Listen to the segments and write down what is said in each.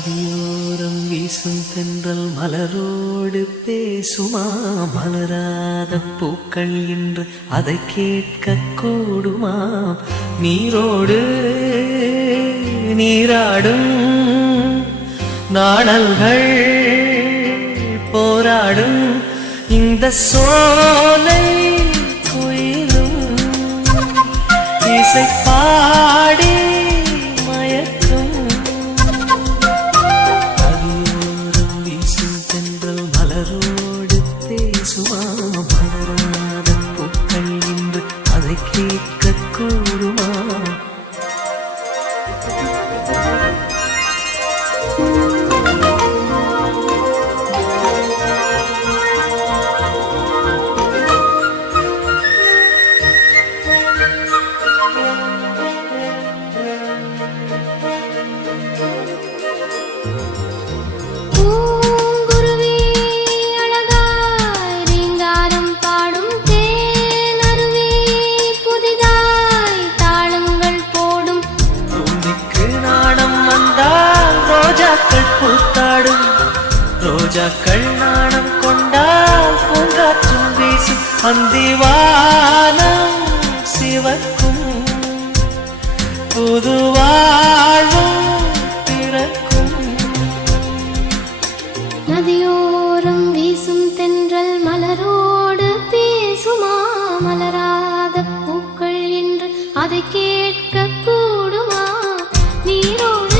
நதியோரம் வீசும் தென்றல் மலரோடு பேசுமா? மலராத பூக்கள் என்று அதை கேட்க கூடுமா? நீரோடு நீராடும் நாணல்கள் போராடும் இந்த சோலை குயிலும் இசை பாடி மயக்கும். நதியோரம் வீசும் தென்றல் மலரோடு பேசுமா? மலராத பூக்கள் என்று அதை கேட்க கூடுமா? பூத்தாடும் ரோஜாக்கள் நாணம் கொண்டால் பூங்காற்றும் வீசும். அந்திவானம் சிவக்கும் புதுவாழ்வும் பிறக்கும். நதியோரம் வீசும் தென்றல் மலரோடு பேசுமா? மலராத பூக்கள் என்று அதை கேட்க கூடுமா? நீரோடு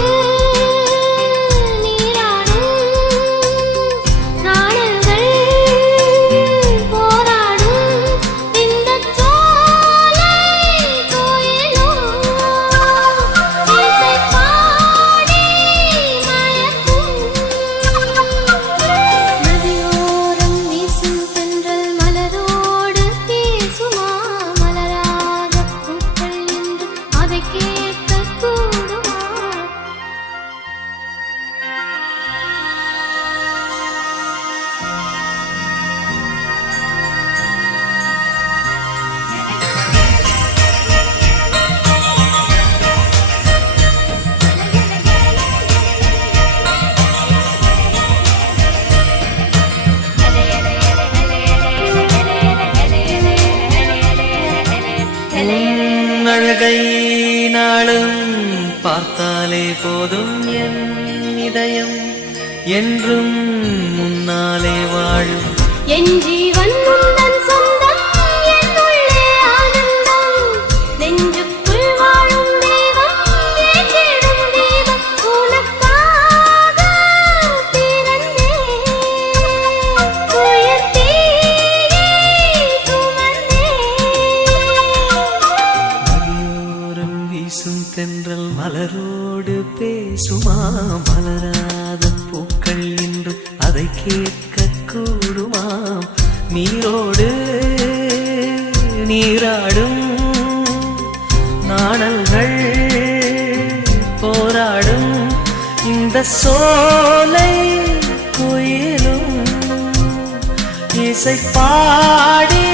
அழகை நாளும் பார்த்தாலே போதும் என் இதயம் என்றும் முன்னாலே வாழும். என் ஜீவன் உந்தன் சொந்தம், என்னுள்ளே ஆனந்தம், நெஞ்சுக்குள் வாழும் தெய்வம், ஏற்றிடும் தீபம், உனக்காக பிறந்தேன், உயிர் தீயை சுமந்தேன். நதியோரம் வீசும் தென்றல் மலரோடு பேசுமா? மலராத பூக்கள் என்று அதை கேட்க கூடுமா? நீரோடு நீராடும் நாணல்கள் போராடும் இந்த சோலை குயிலும் இசை பாடி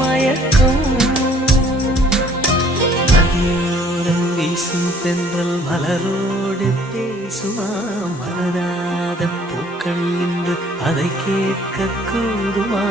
மயக்கும். நதியோரம் வீசும் தென்றல் மலரோடு பேசுமா? மலராத பூக்கள் என்று அதை கேட்க கூடுமா?